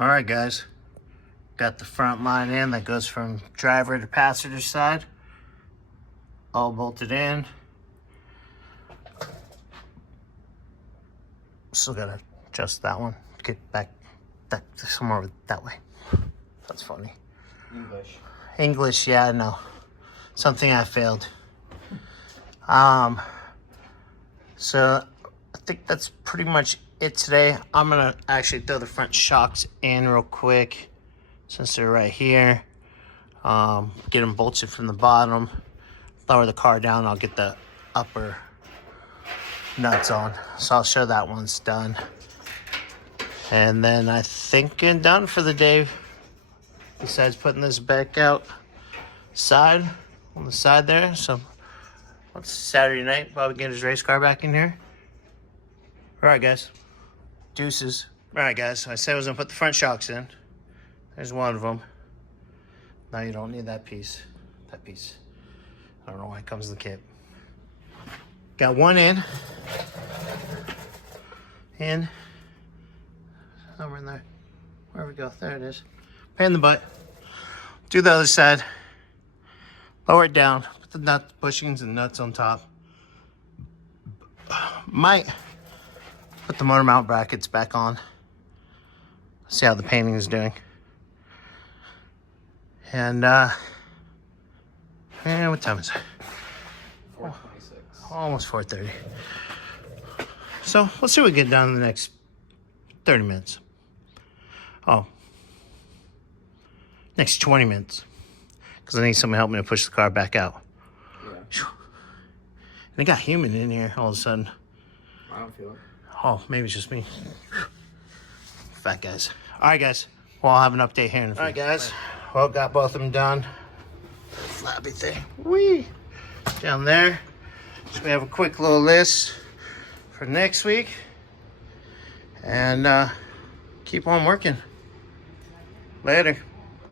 All right, guys. Got the front line in that goes from driver to passenger side. All bolted in. Still gotta adjust that one. Get back somewhere that way. That's funny. English, yeah, no. Something I failed. So I think that's pretty much it today. I'm gonna actually throw the front shocks in real quick since they're right here. Get them bolted from the bottom. Lower the car down. I'll get the upper nuts on. So I'll show that one's done. And then I think I'm done for the day. Besides putting this back out on the side there. So it's Saturday night. Bobby get his race car back in here. All right, guys. Deuces. All right, guys. I said I was gonna put the front shocks in. There's one of them. Now you don't need that piece. That piece. I don't know why it comes in the kit. Got one in. Somewhere in there. Where we go? There it is. Pan the butt. Do the other side. Lower it down. Put the nut bushings and nuts on top. Might put the motor mount brackets back on. See how the painting is doing. And what time is it? 4:26. Almost 4:30. So let's see what we get done in the next 30 minutes. Oh, next 20 minutes. Because I need someone to help me to push the car back out. Yeah. And it got humid in here all of a sudden. I don't feel it. Oh, maybe it's just me. Fat guys. All right, guys. Well, I'll have an update here in a few. All right, guys. Well, got both of them done. Flabby thing. Whee! Down there. So we have a quick little list for next week. And keep on working. Later.